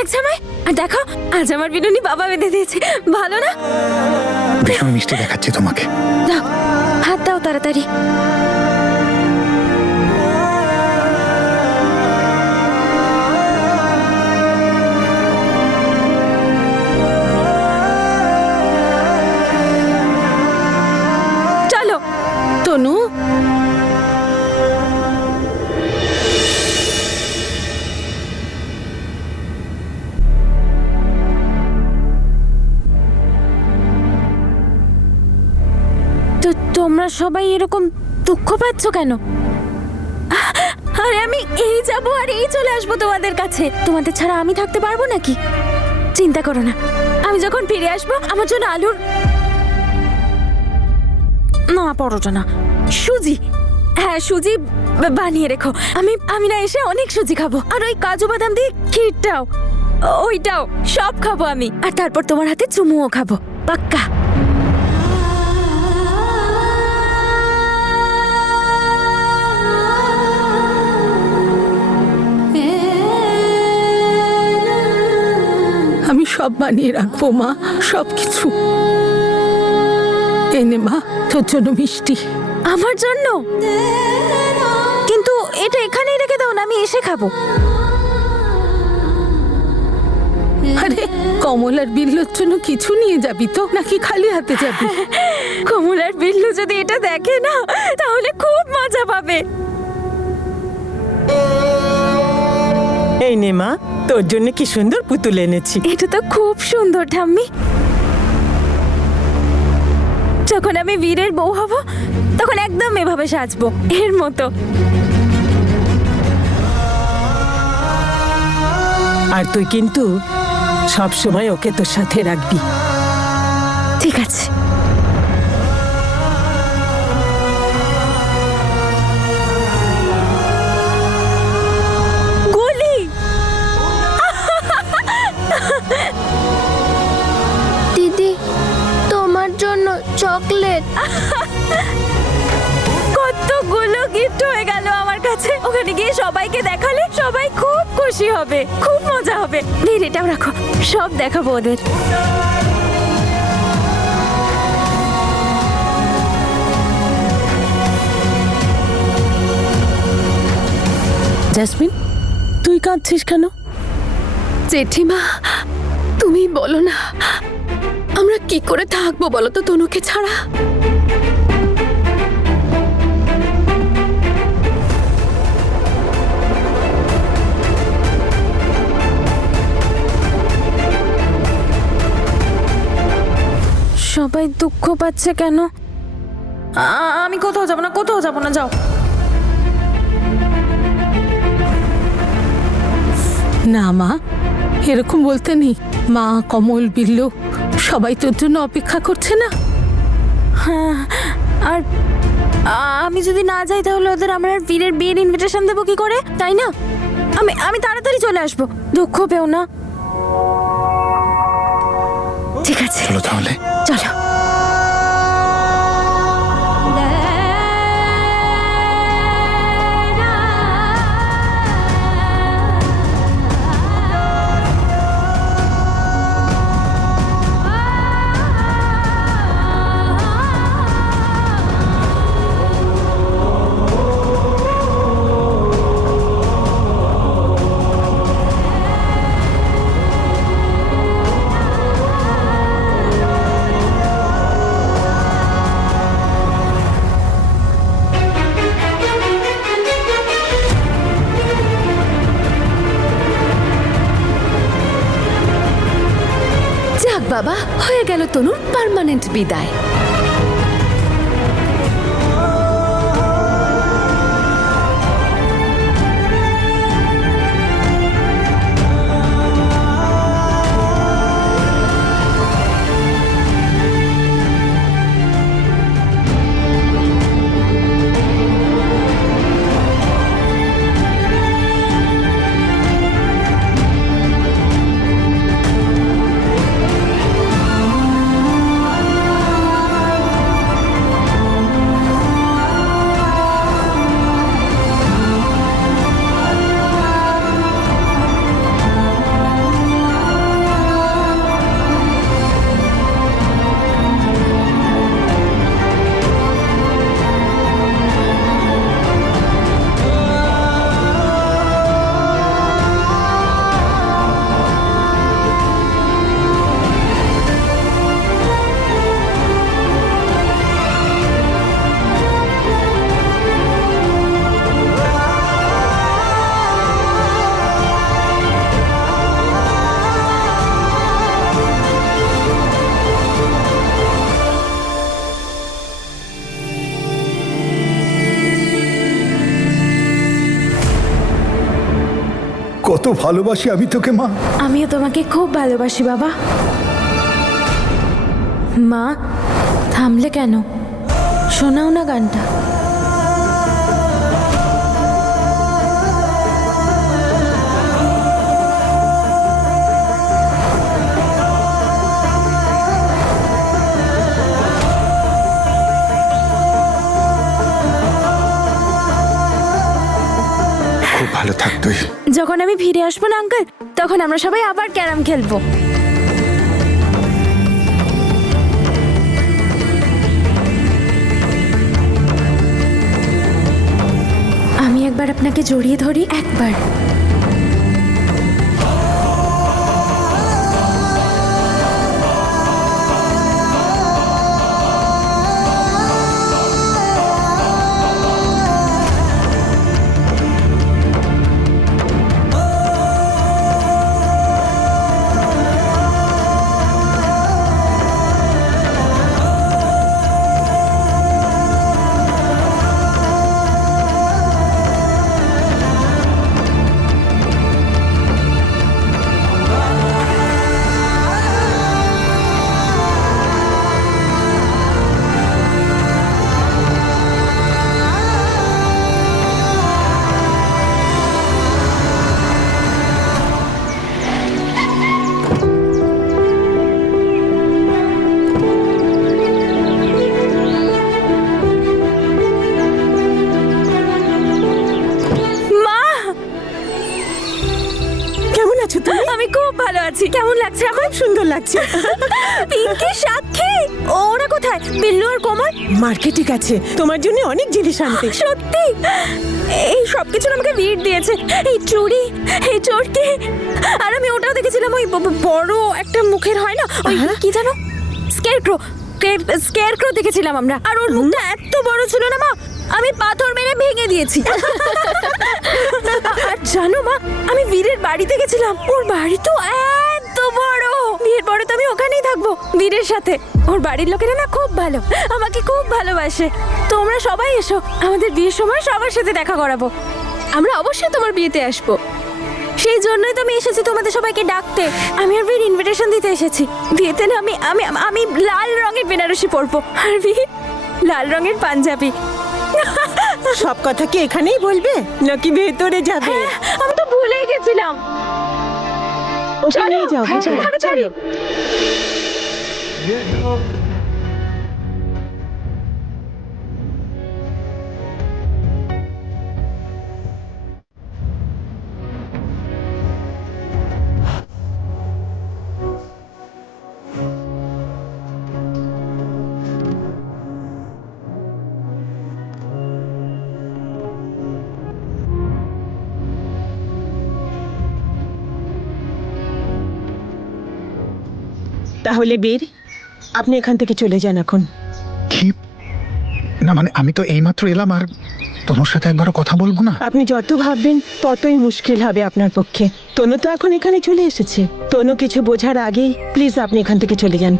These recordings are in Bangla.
লাগছে আমায়। আর দেখো আজ আমার বিনুনি বাবা বেঁধে দিয়েছে, ভালো না? ভীষণ মিষ্টি দেখাচ্ছে তোমাকে। দাও, হাত দাও তাড়াতাড়ি। চলো তনু, তো তোমরা সবাই এরকম দুঃখ পাচ্ছ কেন? আরে আমি এই যাব আর এই চলে আসবো তোমাদের কাছে। তোমাদের ছাড়া আমি থাকতে পারবো নাকি? চিন্তা করো না, আমি যখন ফিরে আসবো আমার জন্য আলুর না পরোটা না সুজি, হ্যাঁ সুজি বানিয়ে রেখো। আমি না এসে অনেক সুজি খাবো, আর ওই কাজু বাদাম দিয়ে ক্ষীরটাও, ওইটাও সব খাবো আমি। আর তারপর তোমার হাতে চুমুও খাবো, পাক্কা। আমি সব বানিয়ে রাখবো মা, সবকিছু। এনে মা, তোর জন্য মিষ্টি। আমার জন্য? কিন্তু এটা এখানেই রেখে দাও না, আমি এসে খাবো। আরে কমলার বিল্লুর জন্য কিছু নিয়ে যাবি তো, নাকি খালি হাতে যাবি? কমলার বিল্লু যদি এটা দেখে না তাহলে খুব মজা পাবে। এই নে মা, তোর জন্য কি সুন্দর পুতুল এনেছি। এটা তো খুব সুন্দর ঠাম্মি। যখন আমি বীরের বউ হব তখন একদম এভাবে সাজবো, এর মতো। আর তুই কিন্তু সব সময় ওকে তোর সাথে রাখবি। ঠিক আছে। গলি দিদি, তোমার জন্য চকলেট। কতগুলো গিফট হয়ে গেল আমার কাছে। ওখানে গিয়ে সবাইকে দেখালে সবাই খুব খুশি হবে, খুব মজা হবে। বীর এটাও রাখো, সব দেখাবো ওদের। জাসমিন, তুই কাঁদছিস কেন? জেঠিমা, তুমি বলো না, আমরা কি করে থাকবো বলো তো তনুকে ছাড়া? সবাই দুঃখ পাচ্ছে কেন? আমি কোথাও যাব না, কোথাও যাব না, যাও। না মা, এরকম বলতে নেই। মা, কমল, বিল্লু সবাই তোর জন্য অপেক্ষা করছে না। হ্যাঁ, আর আমি যদি না যাই তাহলে ওদের আমরা বীরের বিয়ের ইনভিটেশন দেবো কি করে, তাই না? আমি তাড়াতাড়ি চলে আসবো, দুঃখ পেও না। ঠিক আছে, চলো তাহলে। চলো। যাক বাবা, হয়ে গেল তনুর পার্মানেন্ট বিদায়। কত ভালোবাসি আমি তোকে মা। আমিও তোমাকে খুব ভালোবাসি বাবা। মা, থামলে কেন? শোনাও না গানটা। খুব ভালো থাক তুই। যখন আমি ফিরে আসবো না আঙ্কেল, তখন আমরা সবাই আবার ক্যারাম খেলবো। আমি একবার আপনাকে জড়িয়ে ধরি, একবার। কেমন আছো তুমি? আমি খুব ভালো আছি। কেমন লাগছে আমার? খুব সুন্দর লাগছে। পিঙ্কি, সাক্ষী, ওরা কোথায়? বিল্লু আর কোমল? মার্কেটে গেছে, তোমার জন্য অনেক জিনিস আনতে। সত্যি? এই সব কিছু আমাকে ভিড় দিয়েছে। এই চুড়ি, এই চোরটি, আর আমি ওটাও দেখেছিলাম, ওই বড় একটা মুখের হয় না, ওই কি জানো, স্কেয়ারক্রো। স্কেয়ারক্রো দেখেছিলাম আমরা, আর ওর মুখটা এত বড় ছিল না মা, আমি পাথর মেরে ভেঙে দিয়েছি। আর জানো মা, আমি বীরের বাড়িতে গেছিলাম, ওর বাড়ি তো এত বড়। বিয়ের পরে তো আমি ওখানেই থাকবো বীরের সাথে। ওর বাড়ির লোকেরা না খুব ভালো, আমাকে খুব ভালোবাসে। তোমরা সবাই এসো, আমাদের বিয়ের সময় সবার সাথে দেখা করাবো। আমরা অবশ্যই তোমার বিয়েতে আসবো। সেই জন্যই তো আমি এসেছি তোমাদের সবাইকে ডাকতে। আমি আর বীর ইনভিটেশন দিতে এসেছি। বিয়েতে না আমি আমি আমি লাল রঙের বেনারসি পরবো, আর বীর লাল রঙের পাঞ্জাবি। সব কথা কি এখানেই বলবে নাকি ভেতরে যাবে? আমি তো ভুলেই গেছিলাম। ওখানেই যাও, চলো। তাহলে বীর, আপনি এখান থেকে চলে যান এখন। কি না মানে, আমি তো এইমাত্র এলাম, আর তোমার সাথে একবারও কথা বলবো না? আপনি যত ভাববেন ততই মুশকিল হবে আপনার পক্ষে। তনু তো এখন এখানে চলে এসেছে, তনু কিছু বোঝার আগেই প্লিজ আপনি এখান থেকে চলে যান।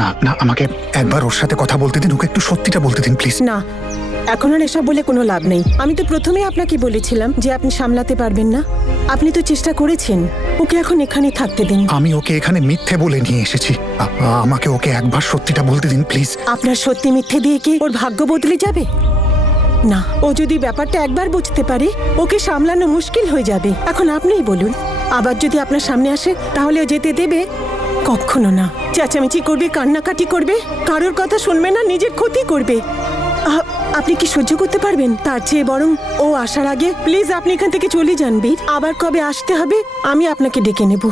না না, আমাকে একবার ওর সাথে কথা বলতে দিন, ওকে একটু সত্যিটা বলতে দিন প্লিজ। না, এখন আর এসব বলে কোনো লাভ নেই। আমি তো প্রথমেই আপনাকে বলেছিলাম যে আপনি সামলাতে পারবেন না। আপনি তো চেষ্টা করেছেন, ওকে এখন এখানে থাকতে দিন। আমি ওকে এখানে মিথ্যে বলে নিয়ে এসেছি, আমাকে ওকে একবার সত্যিটা বলতে দিন প্লিজ। আপনার সত্যি মিথ্যে দিয়ে কি ওর ভাগ্য বদলে যাবে? না, ও যদি ব্যাপারটা একবার বুঝতে পারে, ওকে সামলানো মুশকিল হয়ে যাবে। এখন আপনিই বলুন, আবার যদি আপনার সামনে আসে তাহলে ও যেতে দেবে? কখনো না। চেঁচামেচি করবে, কান্নাকাটি করবে, কারোর কথা শুনবে না, নিজের ক্ষতি করবে। আপনি কি সহ্য করতে পারবেন? তার চেয়ে বরং ও আসার আগে প্লিজ আপনি এখান থেকে চলে যান বীর। আবার কবে আসতে হবে আমি আপনাকে ডেকে নেব।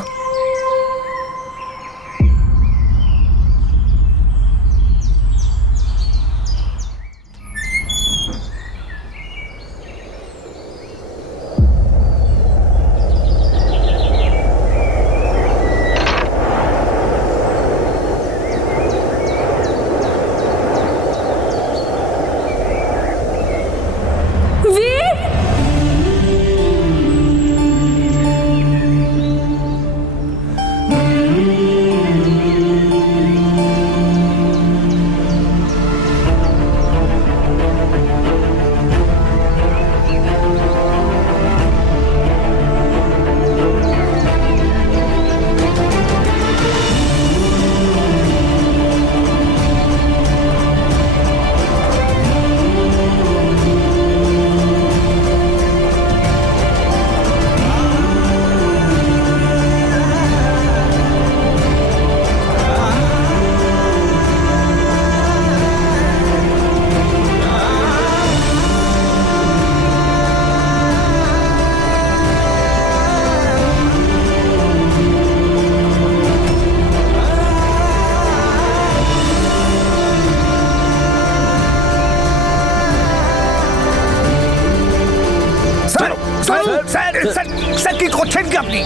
কি করছেন কি আপনি?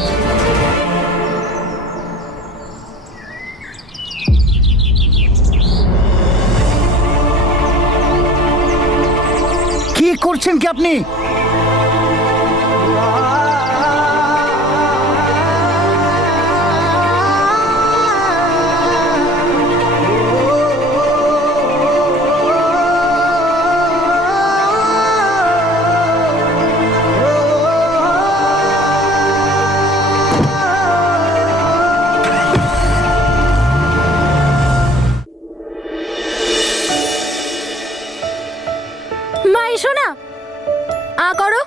কি করছেন কি আপনি? মা এসো না, করো।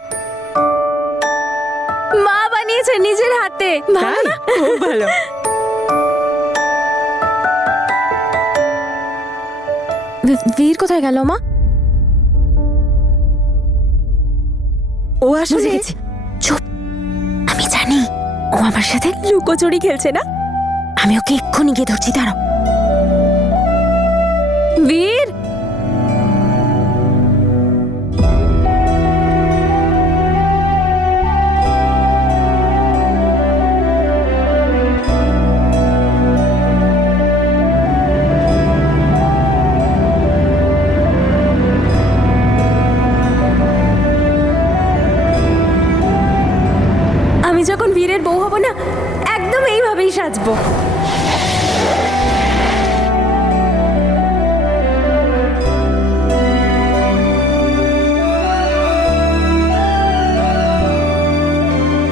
মা বানিয়েছে নিজের হাতে, ভালো না? খুব ভালো। বীর কোথায় গেল মা? ও বুঝে আসলে গেছি। চুপ, আমি জানি ও আমার সাথে লুকোচুরি খেলছে না। আমি ওকে এক্ষুনি গিয়ে ধরছি, দাঁড়াও। বীর, আমি যখন বীরের বউ হব না, একদম এইভাবেই সাজবো।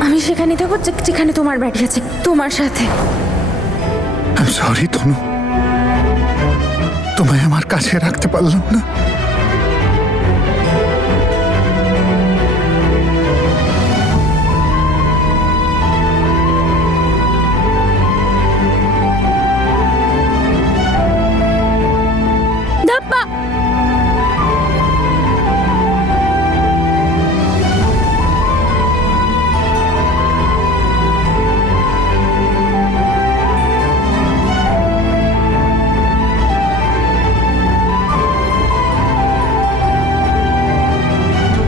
আমি সেখানে থাকবো যেখানে তোমার বাড়ি আছে, তোমার সাথে। সরি তনু, তোমায় আমার কাছে রাখতে পারলাম না। ধাপ্পা।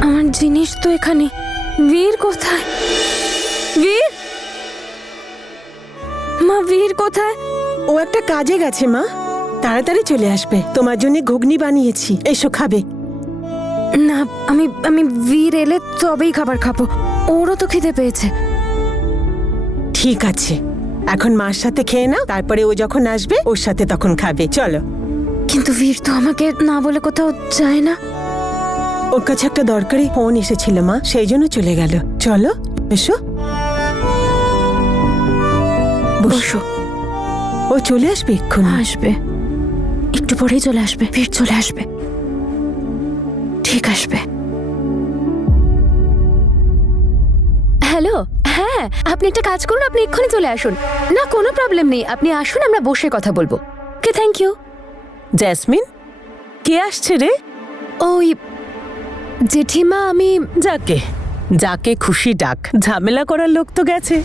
আমার জিনিস তো এখানে। বীর কোথায়? বীর, মা বীর কোথায়? ও একটা কাজে গেছে মা, তাড়াতাড়ি চলে আসবে। তোমার জন্য ঘুগনি বানিয়েছি, এসো খাবে। না, আমি আমি বীর এলে তবেই খাবার খাবো। ওরও তো খিদে পেয়েছে। ঠিক আছে, এখন মার সাথে খেয়ে নাও, তারপরে ও যখন আসবে ওর সাথে তখন খাবে। চলো। কিন্তু বীর তো আমাকে না বলে কোথাও যায় না। ওর কাছে একটা দরকারি ফোন এসেছিল মা, সেই জন্য চলে গেল। চলো এসো। বসো। ও চলে আসবে এক্ষুনি। আসবে, একটু পরেই চলে আসবে। বীর চলে আসবে, ঠিক আসবে। হ্যালো, হ্যাঁ আপনি একটা কাজ করুন, আপনি এক্ষুনি চলে আসুন। না কোনো প্রবলেম নেই, আপনি আসুন, আমরা বসে কথা বলবো। ওকে, থ্যাংক ইউ। জেসমিন, কে আসছে রে? ওই জেঠিমা, আমি যাকে যাকে খুশি ডাক, ঝামেলা করার লোক তো গেছে।